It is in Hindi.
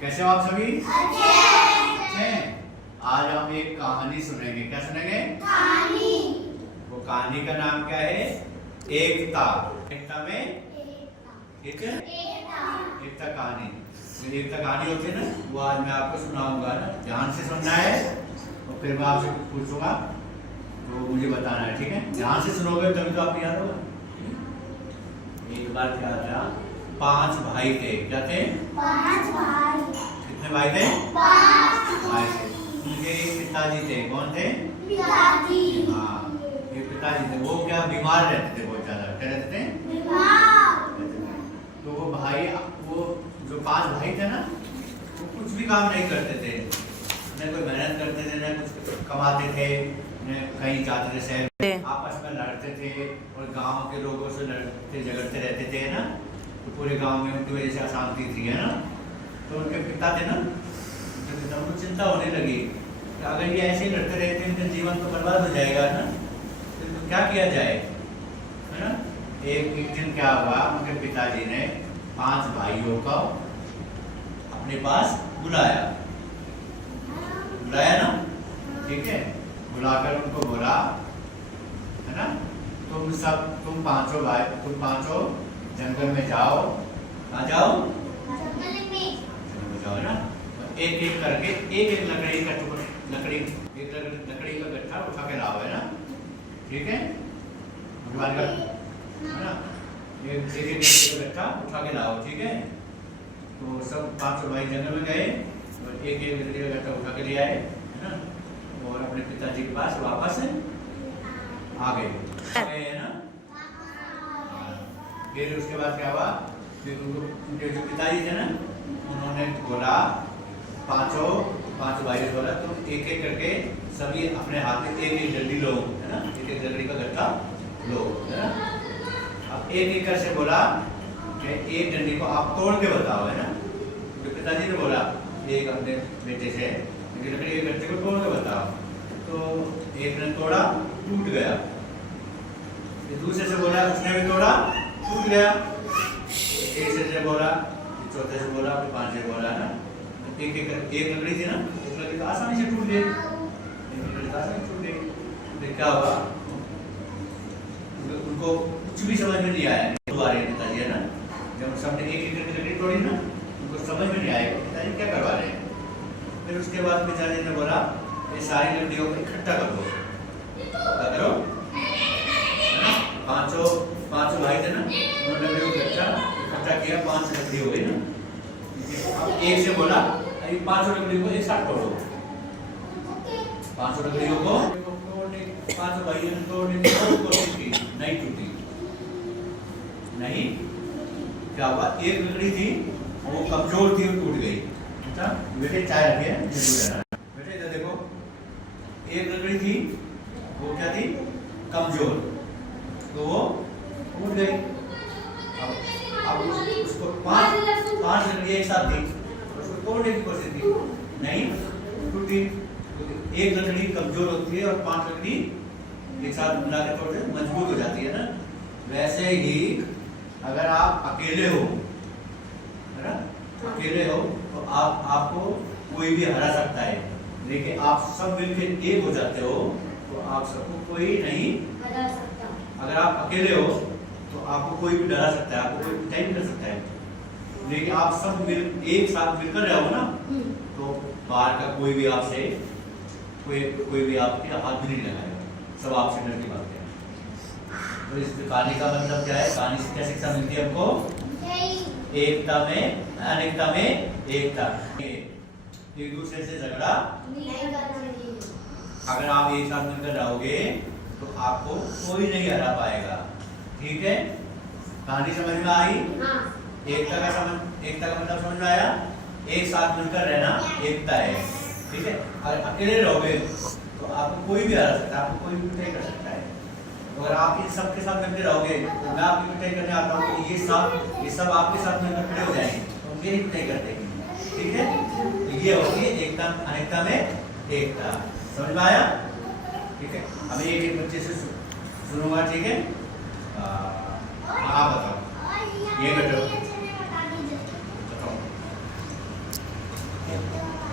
कैसे हो आप सभी? अच्छे। आज हम एक कहानी सुनेंगे। क्या सुनेंगे? कहानी। वो कहानी का नाम क्या है? एकता। एकता में ठीक है, एकता कहानी। एकता कहानी होती है ना, वो आज मैं आपको सुनाऊंगा ना, ध्यान से सुनना है और फिर मैं आपसे पूछूंगा तो मुझे बताना है, ठीक है? ध्यान से सुनोगे तभी तो आपको याद होगा। एक बार क्या था, 5 भाई थे। क्या थे? 5 भाई। कितने भाई थे? 5 भाई थे। उनके पिताजी थे। कौन थे? पिताजी। हाँ, ये पिताजी थे। वो क्या बीमार रहते थे बहुत ज्यादा। क्या रहते थे? बीमार। तो वो भाई, वो जो 5 भाई थे ना, वो कुछ भी काम नहीं करते थे, न कोई मेहनत करते थे, न कुछ कमाते थे, न कहीं जाते थे शहर में। आपस में लड़ते थे और गांव के लोगों से लड़ते झगड़ते रहते थे ना, तो पूरे गांव में उनकी वजह से अशांति थी, है ना। तो उनके पिता थे ना, उनके पिता को चिंता होने लगी कि अगर ये ऐसे ही लड़ते रहते हैं, इनका जीवन तो बर्बाद हो जाएगा ना, तो क्या किया जाए, है ना। एक दिन क्या हुआ, उनके पिताजी ने 5 भाइयों को अपने पास बुलाया ना, ठीक है। बुलाकर उनको बोला, है ना, तुम पांचों भाई, तुम पांचों जंगल में जाओ। कहाँ जाओ? जंगल में जाओ ना। एक एक करके एक लकड़ी का टुकड़ा, लकड़ी का गट्ठा उठा के लाओ, है ना, ठीक है। है ना, एक गट्ठा उठा के लाओ, ठीक है। तो सब 5 भाई जंगल में गए और एक लकड़ी का गट्ठा उठा के ले आए, है ना, और अपने पिताजी के पास वापस आ गए, है ना। फिर उसके बाद क्या हुआ, फिर उनके जो पिताजी थे ना, उन्होंने बोला, 5 भाई बोला, तुम एक एक करके सभी अपने हाथ में एक डंडी लो, है ना, एक लकड़ी का गट्ठा लो, है ना। अब एक से बोला कि एक डंडी को आप तोड़ के बताओ, है ना। तो पिताजी ने बोला एक अपने बेटे से, लकड़ी के गट्ठे को तोड़ के बताओ। तो एक ने तोड़ा, टूट गया। दूसरे से बोला, उसने भी तोड़ा, टूट गया। एक से बोला, चौथे से बोला, फिर 5 से बोला ना। एक लकड़ी थी ना, एक लकड़ी तो आसानी से टूट गई, क्या हुआ, उनको कुछ भी समझ में नहीं आया। पिताजी, है ना, जब सबने एक लकड़ी तोड़ी ना, उनको समझ में नहीं आया पिताजी क्या करवा रहे हैं। फिर उसके बाद पिताजी ने बोला, ये सारी लकड़ियों को इकट्ठा कर दो, क्या करो, है ना। पांचों भाई थे ना, उन्होंने लकड़ियों को इकट्ठा किया, 5 लकड़ी हो गई ना। अब एक से बोला, अरे 5 लकड़ियों को एक साथ तोड़ो। 5 लकड़ियों को तोड़ने, 5 भाइयों ने तोड़ने की कोशिश की, नहीं टूटी। नहीं, क्या हुआ, एक लकड़ी थी वो कमजोर थी, वो टूट गई। अच्छा बेटे, चाय रखिए, बेटे इधर देखो, एक लकड़ी थी वो क्या थी, कमजोर, तो वो टूट गई। अब उसको 5 लकड़ी एक साथ थी, उसको तोड़ने की कोशिश की, नहीं टूटी। एक लकड़ी कमजोर होती है और 5 लकड़ी एक साथ मिला के तोड़ते मजबूत हो जाती है ना। वैसे ही अगर आप अकेले हो, है ना, अकेले हो तो आपको कोई भी हरा सकता है, लेकिन आप सब मिलकर एक हो जाते हो तो आप सबको कोई नहीं हरा सकता। अगर आप अकेले हो तो आपको कोई भी डरा सकता है, आपको कोई कुछ नहीं कर सकता है। लेकिन आप सब एक साथ मिलकर रहो ना, तो बाहर का कोई भी आपसे कोई भी आपके हाथ भी नहीं लगाएगा, सब आपसे डर की बात है। तो इस कहानी का मतलब क्या है, कहानी से क्या शिक्षा मिलती है हमको? एकता में अनेकता में एकता। एक दूसरे से झगड़ा नहीं करना चाहिए। अगर आप एक साथ मिलकर रहोगे तो आपको कोई नहीं हरा पाएगा, ठीक है। कहानी समझ में आई? एकता का मतलब समझ में आया? एक साथ मिलकर रहना एकता है, ठीक है। अगर अकेले रहोगे तो आपको कोई भी हरा सकता है, आपको कोई भी नहीं कर सकता है। अगर आप इन सब के साथ मिलकर रहोगे तो मैं आपकी पिटाई करने आता हूँ, ये सब आपके साथ मिलकर खड़े हो जाएंगे तो मेरी पिटाई कर देंगे, ठीक है। तो ये होगी एकता, अनेकता में एकता। समझ में आया? ठीक है। अब एक बच्चे से सुनूंगा, ठीक है। आप बताओ, ये बताओ, करते हैं।